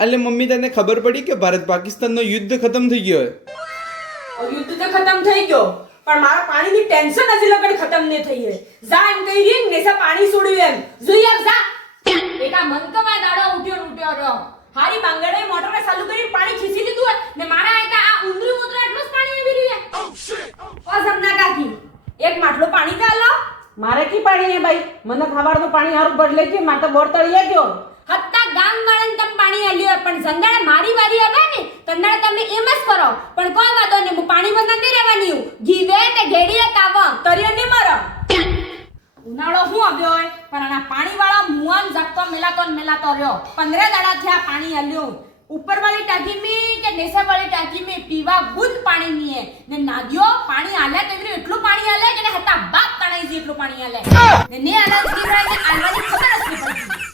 એટલે મમ્મી તને ખબર પડી કે ભારત પાકિસ્તાનનો યુદ્ધ ખતમ થઈ ગયો યુદ્ધ તો ખતમ થઈ ગયો પણ મારા પાણીની ટેન્શન હજી લગન ખતમ નહીં થઈ હે જા એમ કહી રહી નેસા પાણી છોડ્યું એમ જોઈ આવ જા એકા મનકમાં દાડો ઉઠ્યો રહ્યો હારી બાંગડે મોટરને ચાલુ કરી પાણી ખીસી લીધું હે ને મારા આયતા આ ઉંદરી ઉતરા એટલું જ પાણી આવી રહ્યું હે ઓ સમના કાકી એક માટલો પાણી કાલો મારે કી પાણી હે ભાઈ મને ખવારનું પાણી હારું બદલે છે માર તો બોર તળિયે ગયો હત્તા ગામ વાળાને તમે પાણી આલ્યો પણ સંદાડે મારી વારી આવે ને તંદાડે તમે એમ જ કરો પણ કોઈ વાતો ને હું પાણી બંધ નથી રહેવાની હું જીવે તે ઘેડીએ તાવ તરિયો ને મરો ઉનાળો હું આવ્યો હોય પણ આના પાણી વાળા મુઆન જકતો મેલાતો રહ્યો 15 દાડા થયા પાણી આલ્યો ઉપર વાળી ટાંકી મે કે નેસા વાળી ટાંકી મે પીવા ગુદ પાણી ની હે ને નાદિયો પાણી આલે તો એટલું પાણી આલે કે હત્તા બાપ તણાઈ જેટલું પાણી આલે ને આલા કી આલવાની ખબર જ નહીં પડતી